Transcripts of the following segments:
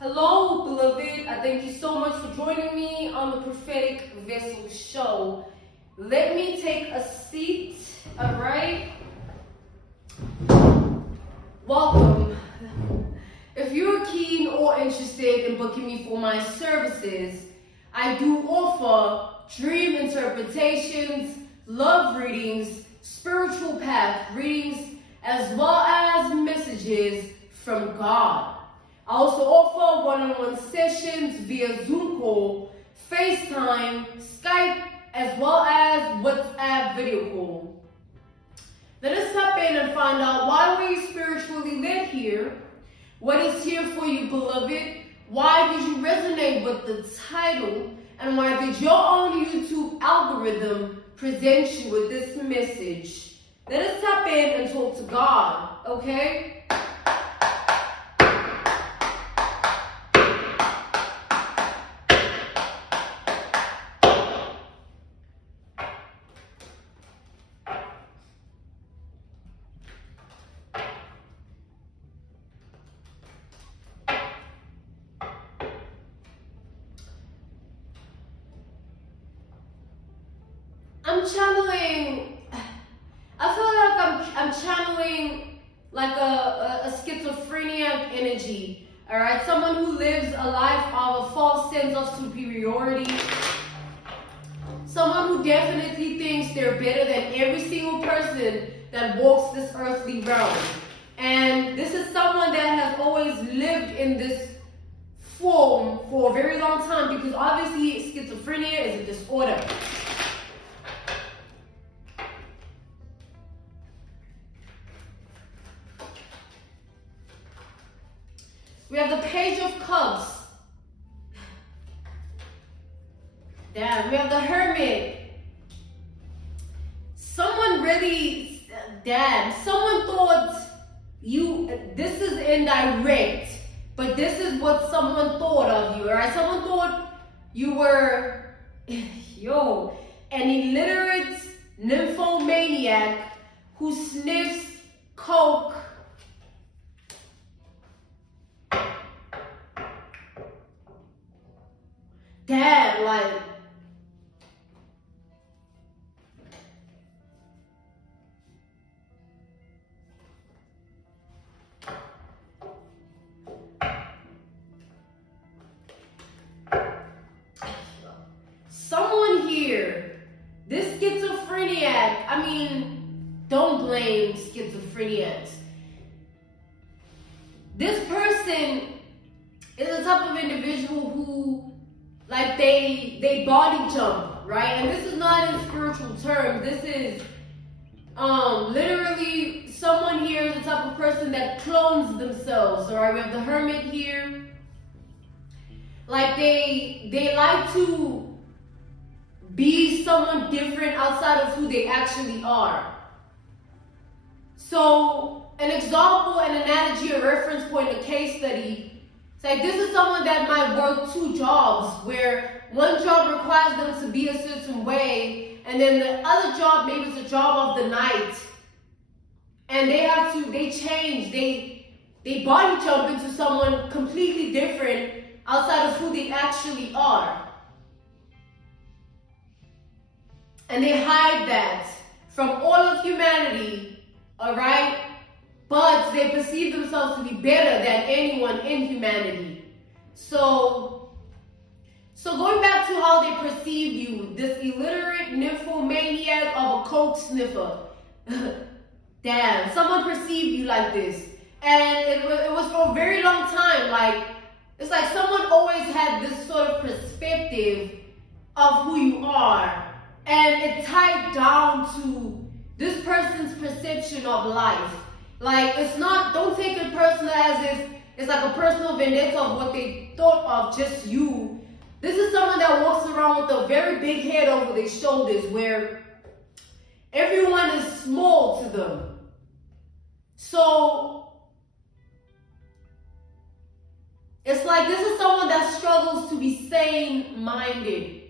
Hello, beloved. I thank you so much for joining me on the Prophetic Vessel Show. Let me take a seat, all right? Welcome. If you're keen or interested in booking me for my services, I do offer dream interpretations, love readings, spiritual path readings, as well as messages from God. I also offer one-on-one sessions via Zoom call, FaceTime, Skype, as well as WhatsApp video call. Let us tap in and find out why were you spiritually led here? What is here for you, beloved? Why did you resonate with the title? And why did your own YouTube algorithm present you with this message? Let us tap in and talk to God, okay? I'm channeling like a schizophrenic energy, all right? Someone who lives a life of a false sense of superiority. Someone who definitely thinks they're better than every single person that walks this earthly realm. And this is someone that has always lived in this form for a very long time, because obviously schizophrenia is a disorder. We have the Page of Cups. Damn, we have the Hermit. Someone really, someone thought this is indirect, but this is what someone thought of you, all right? Someone thought you were, an illiterate nymphomaniac who sniffs coke. Damn, like, someone here, this schizophreniac, I mean, don't blame schizophreniacs. This person is the type of individual who, like, they body jump, right? And this is not in spiritual terms. This is literally someone here is the type of person that clones themselves, all right? We have the Hermit here. Like, they like to be someone different outside of who they actually are. So an example, an analogy, a reference point, a case study. It's like, this is someone that might work two jobs, where one job requires them to be a certain way, and then the other job, maybe it's a job of the night. And they change, they body jump into someone completely different outside of who they actually are. And they hide that from all of humanity, all right? But they perceive themselves to be better than anyone in humanity. So going back to how they perceive you, this illiterate nymphomaniac of a coke sniffer. Damn, someone perceived you like this. And it was for a very long time. Like, it's like someone always had this sort of perspective of who you are. And it tied down to this person's perception of life. Like, it's not, don't take it personal as if it's like a personal vendetta of what they thought of just you. This is someone that walks around with a very big head over their shoulders, where everyone is small to them. So it's like, this is someone that struggles to be sane-minded.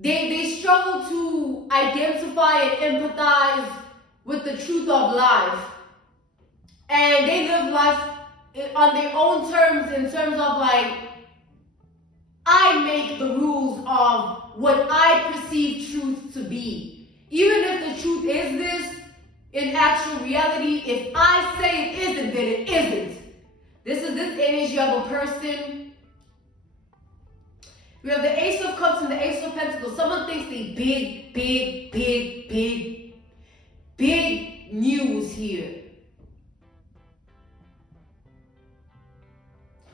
They struggle to identify and empathize with the truth of life. And they live life on their own terms, in terms of like, I make the rules of what I perceive truth to be. Even if the truth is this, in actual reality, if I say it isn't, then it isn't. This is this energy of a person. We have the Ace of Cups and the Ace of Pentacles. Someone thinks they big news here.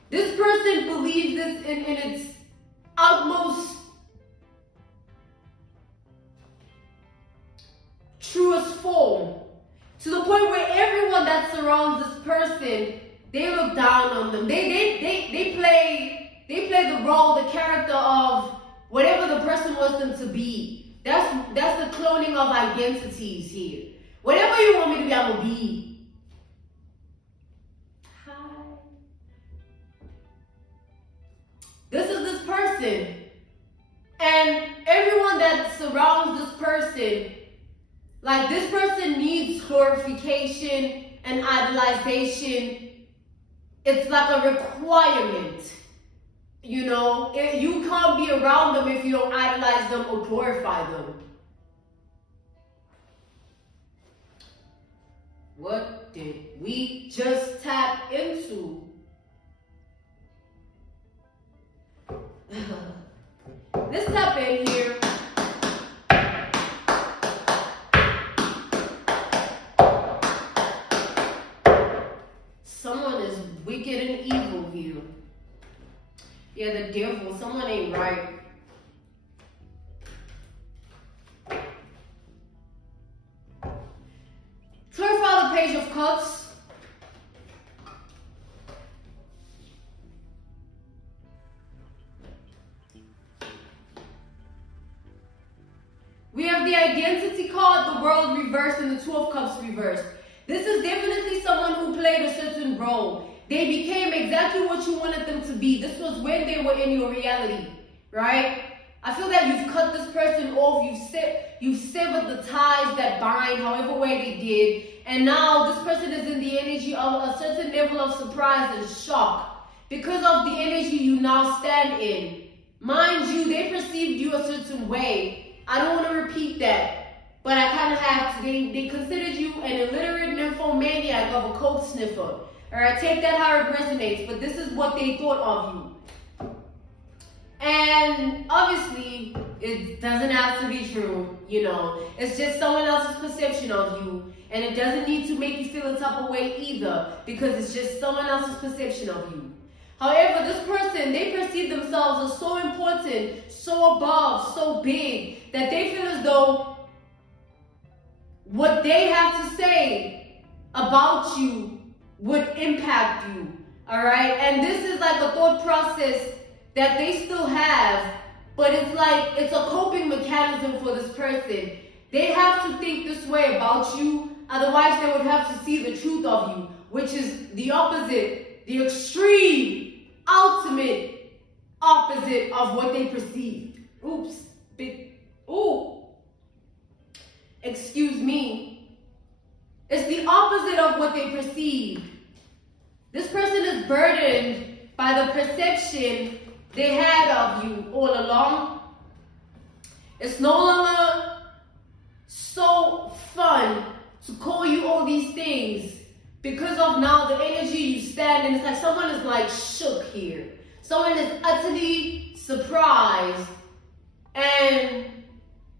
This person believes this in its utmost truest form, to the point where everyone that surrounds this person, they look down on them. They play the role, the character of whatever the person wants them to be. That's the cloning of identities here. Whatever you want me to be, I'm gonna be. Hi. This is this person. And everyone that surrounds this person, like this person needs glorification and idolization. It's like a requirement. You know, you can't be around them if you don't idolize them or glorify them. What did we just tap into? Let's tap in here. Someone is wicked and evil here. Yeah, the devil. Someone ain't right. Clarify the Page of Cups. We have the Identity card, the World reversed, and the Two of Cups reversed. This is definitely someone who played a certain role. They became exactly what you wanted them to be. This was when they were in your reality, right? I feel that you've cut this person off. You've severed the ties that bind, however way they did. And now this person is in the energy of a certain level of surprise and shock because of the energy you now stand in. Mind you, they perceived you a certain way. I don't want to repeat that, but I kind of have to. They considered you an illiterate nymphomaniac of a coke sniffer. All right, take that how it resonates, but this is what they thought of you. And obviously, it doesn't have to be true, you know. It's just someone else's perception of you, and it doesn't need to make you feel a type of way either, because it's just someone else's perception of you. However, this person, they perceive themselves as so important, so above, so big, that they feel as though what they have to say about you would impact you, all right? And this is like a thought process that they still have, but it's like, it's a coping mechanism for this person. They have to think this way about you, otherwise they would have to see the truth of you, which is the opposite, the extreme, ultimate opposite of what they perceived. Oops, excuse me. It's the opposite of what they perceived. This person is burdened by the perception they had of you all along. It's no longer so fun to call you all these things because of now the energy you stand in. It's like someone is like shook here. Someone is utterly surprised, and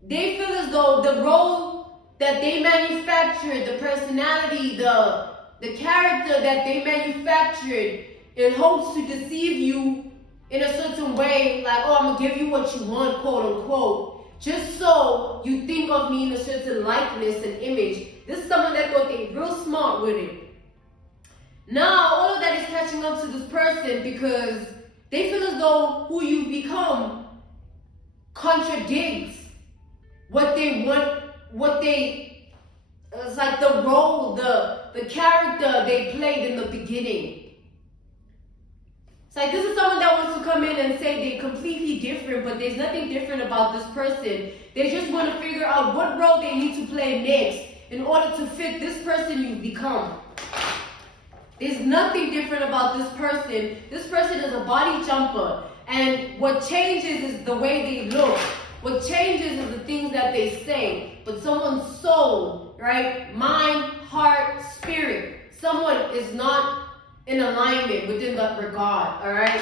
they feel as though the role that they manufactured, the personality, the character that they manufactured in hopes to deceive you in a certain way, like, oh, I'm gonna give you what you want, quote unquote, just so you think of me in a certain likeness and image. This is someone that thought they real smart with it. Now, all of that is catching up to this person because they feel as though who you become contradicts what they want, it's like the role, the character they played in the beginning. It's like this is someone that wants to come in and say they're completely different, but there's nothing different about this person. They just want to figure out what role they need to play next in order to fit this person you've become. There's nothing different about this person. This person is a body jumper. And what changes is the way they look. What changes is the things that they say. But someone's soul, right? Mind, heart, spirit. Someone is not in alignment within that regard, all right?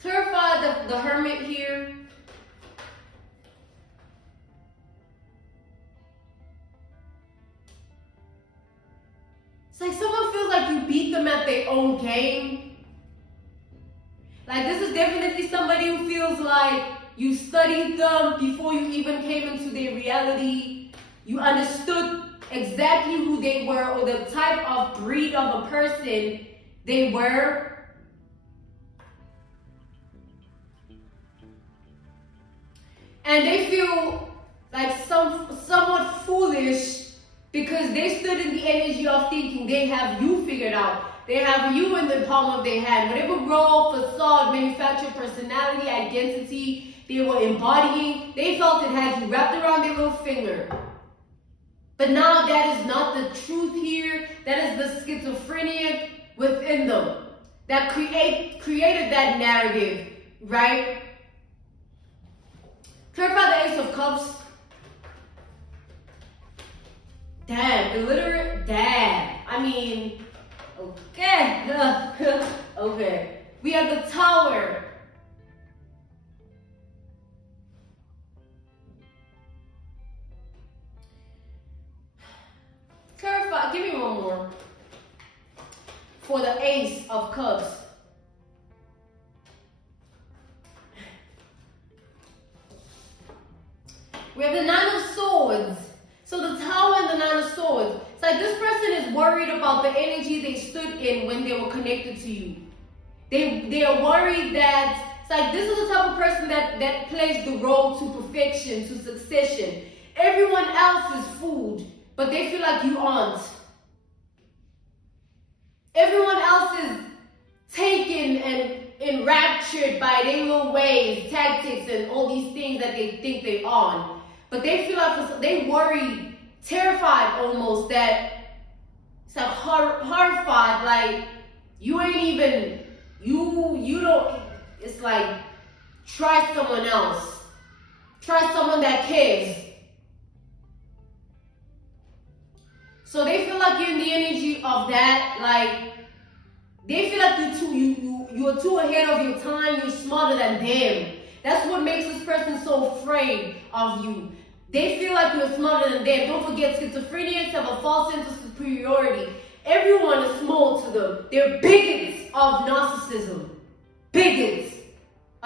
Clarify the Hermit here. It's like someone feels like you beat them at their own game. Like this is definitely somebody who feels like you studied them before you even came into their reality. You understood exactly who they were or the type of breed of a person they were. And they feel like somewhat foolish because they stood in the energy of thinking they have you figured out. They have you in the palm of their hand. Whatever role, facade, manufactured personality, identity they were embodying, they felt it had you wrapped around their little finger. But now that is not the truth here. That is the schizophrenia within them that created that narrative, right? Clarify the Ace of Cups. Damn, illiterate? Damn. I mean, okay. Okay. We have the Tower. Clarify, give me one more. For the Ace of Cups. We have the Nine of Swords. So the Tower and the Nine of Swords. It's like this person is worried about the energy they stood in when they were connected to you. They are worried that, it's like this is the type of person that plays the role to perfection, to succession. Everyone else is fooled, but they feel like you aren't. Everyone else is taken and enraptured by their little ways, tactics, and all these things that they think they're on. But they feel like they worry, terrified almost, that it's like horrified, like you ain't even, you don't, it's like try someone else. Try someone that cares. So they feel like you're in the energy of that, like they feel like you're too ahead of your time, you're smarter than them. That's what makes this person so afraid of you. They feel like you're smarter than them. Don't forget, schizophrenics have a false sense of superiority. Everyone is small to them. They're bigots of narcissism. Bigots.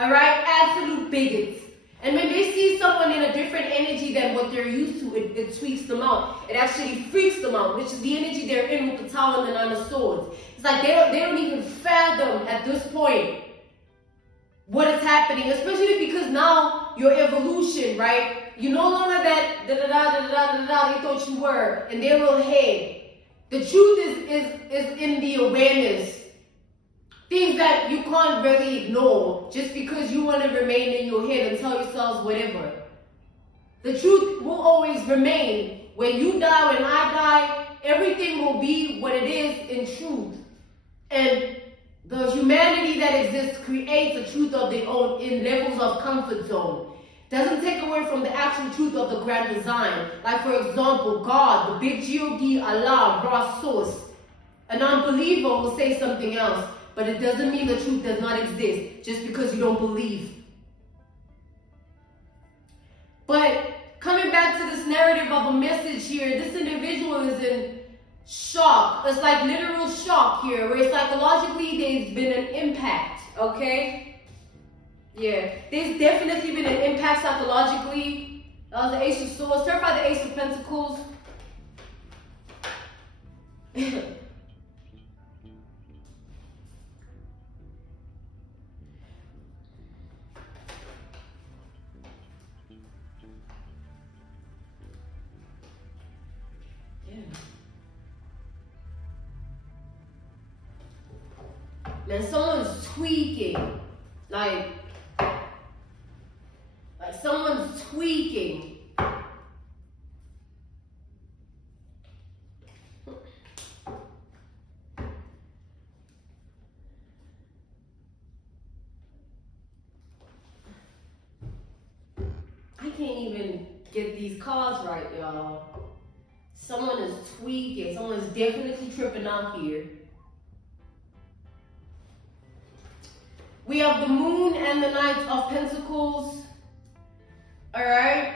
Alright? Absolute bigots. And when they see someone in a different energy than what they're used to, it sweeps them out. It actually freaks them out, which is the energy they're in with the Tower and the Nine of Swords. It's like they don't even fathom at this point what is happening, especially because now your evolution, right? You're no longer that da-da-da-da-da-da-da they thought you were in their little head. The truth is in the awareness. Things that you can't really ignore just because you want to remain in your head and tell yourselves whatever. The truth will always remain. When you die, when I die, everything will be what it is in truth. And the humanity that exists creates a truth of their own in levels of comfort zone. Doesn't take away from the actual truth of the grand design. Like for example, God, the big G-O-D, Allah, raw source. A non-believer will say something else, but it doesn't mean the truth does not exist just because you don't believe. But coming back to this narrative of a message here, this individual is in shock. It's like literal shock here, where psychologically there's been an impact, okay? Yeah, there's definitely been an impact psychologically. That was the Ace of Swords. Clarify the Ace of Pentacles. Man, someone's tweaking. Like someone's tweaking. these cards right, y'all. Someone is tweaking. Someone's definitely tripping out here. We have the Moon and the Knight of Pentacles. Alright.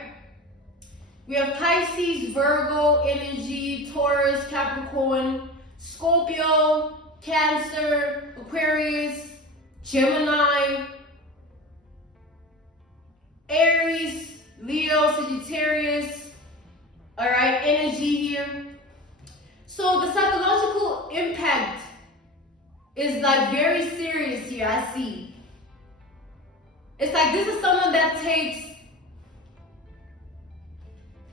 We have Pisces, Virgo, energy, Taurus, Capricorn, Scorpio, Cancer, Aquarius, Gemini, Aries, Leo, Sagittarius. Alright, energy here. So the psychological impact is like very serious here, I see. It's like this is someone that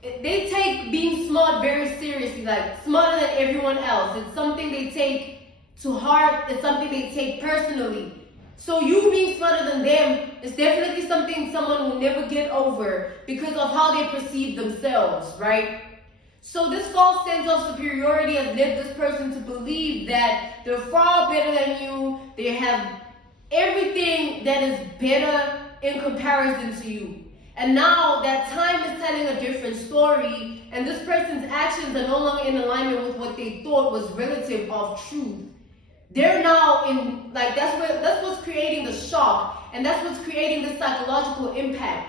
they take being smart very seriously, like smarter than everyone else. It's something they take to heart. It's something they take personally. So you being smarter than them is definitely something someone will never get over because of how they perceive themselves, right? So this false sense of superiority has led this person to believe that they're far better than you. They have everything that is better in comparison to you. And now that time is telling a different story, and this person's actions are no longer in alignment with what they thought was relative of truth. They're now in, like, that's what's creating the shock, and that's what's creating the psychological impact.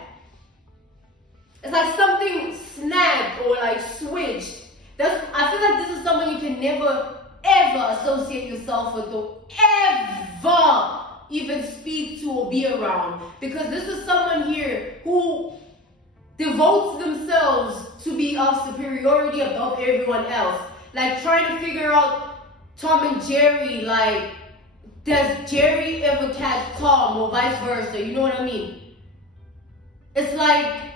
It's like something snapped or like switched. I feel like this is someone you can never, ever associate yourself with or ever even speak to or be around. Because this is someone here who devotes themselves to be of superiority above everyone else. Like trying to figure out Tom and Jerry, like, does Jerry ever catch Tom or vice versa? You know what I mean? It's like,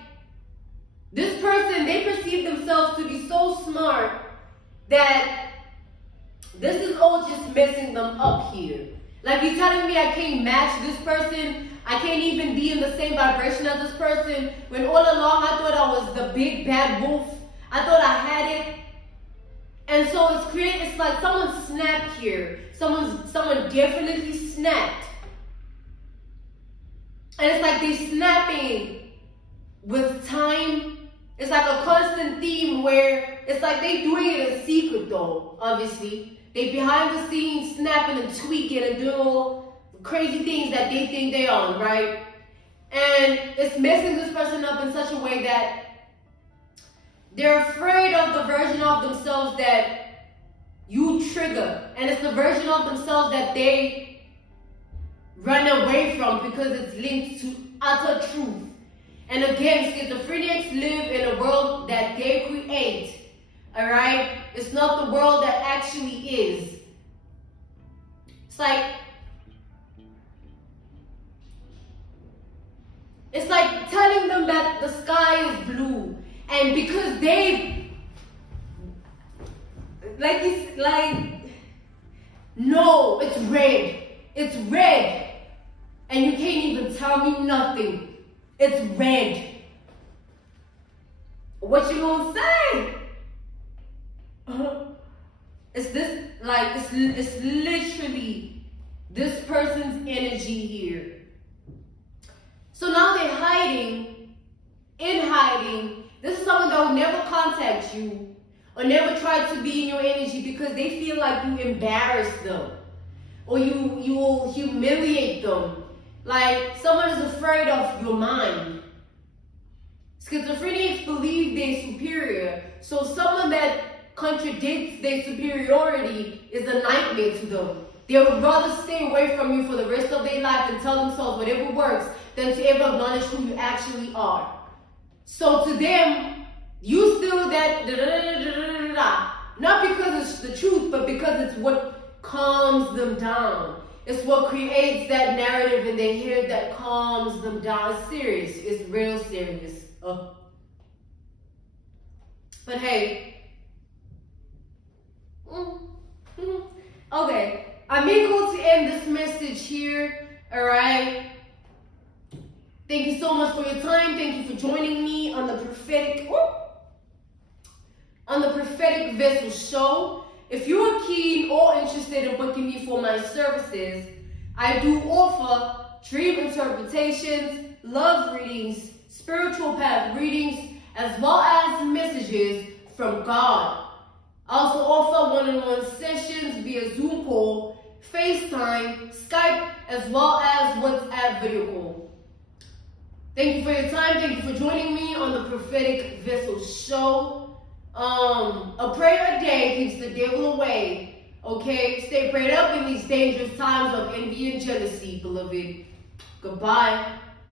this person, they perceive themselves to be so smart that this is all just messing them up here. Like, you're telling me I can't match this person, I can't even be in the same vibration as this person, when all along I thought I was the big bad wolf. I thought I had it. And so it's like someone snapped here. Someone definitely snapped. And it's like they're snapping with time. It's like a constant theme where it's like they doing it in secret though, obviously. They behind the scenes snapping and tweaking and doing all crazy things that they think they're on, right? And it's messing this person up in such a way that they're afraid of the version of themselves that you trigger. And it's the version of themselves that they run away from because it's linked to utter truth. And again, schizophrenics live in a world that they create, all right? It's not the world that actually is. It's like telling them that the sky is blue, and because no, it's red. It's red. And you can't even tell me nothing. It's red. What you gonna say? It's this, like, it's literally this person's energy here. So now they're hiding, in hiding. This is someone that will never contact you or never try to be in your energy because they feel like you embarrass them or you will humiliate them. Like, someone is afraid of your mind. Schizophrenics believe they're superior. So someone that contradicts their superiority is a nightmare to them. They would rather stay away from you for the rest of their life and tell themselves whatever works than to ever acknowledge who you actually are. So to them, you still that not because it's the truth, but because it's what calms them down. It's what creates that narrative in their head that calms them down. It's serious. It's real serious. But hey. Okay. I'm going to end this message here. Alright. Thank you so much for your time. Thank you for joining me on the prophetic vessel show. If you are keen or interested in booking me for my services, I do offer dream interpretations, love readings, spiritual path readings, as well as messages from God. I also offer one-on-one sessions via Zoom call, FaceTime, Skype, as well as WhatsApp video call. Thank you for your time. Thank you for joining me on the Prophetic Vessel Show. A prayer a day keeps the devil away. Okay? Stay prayed up in these dangerous times of envy and jealousy, beloved. Goodbye.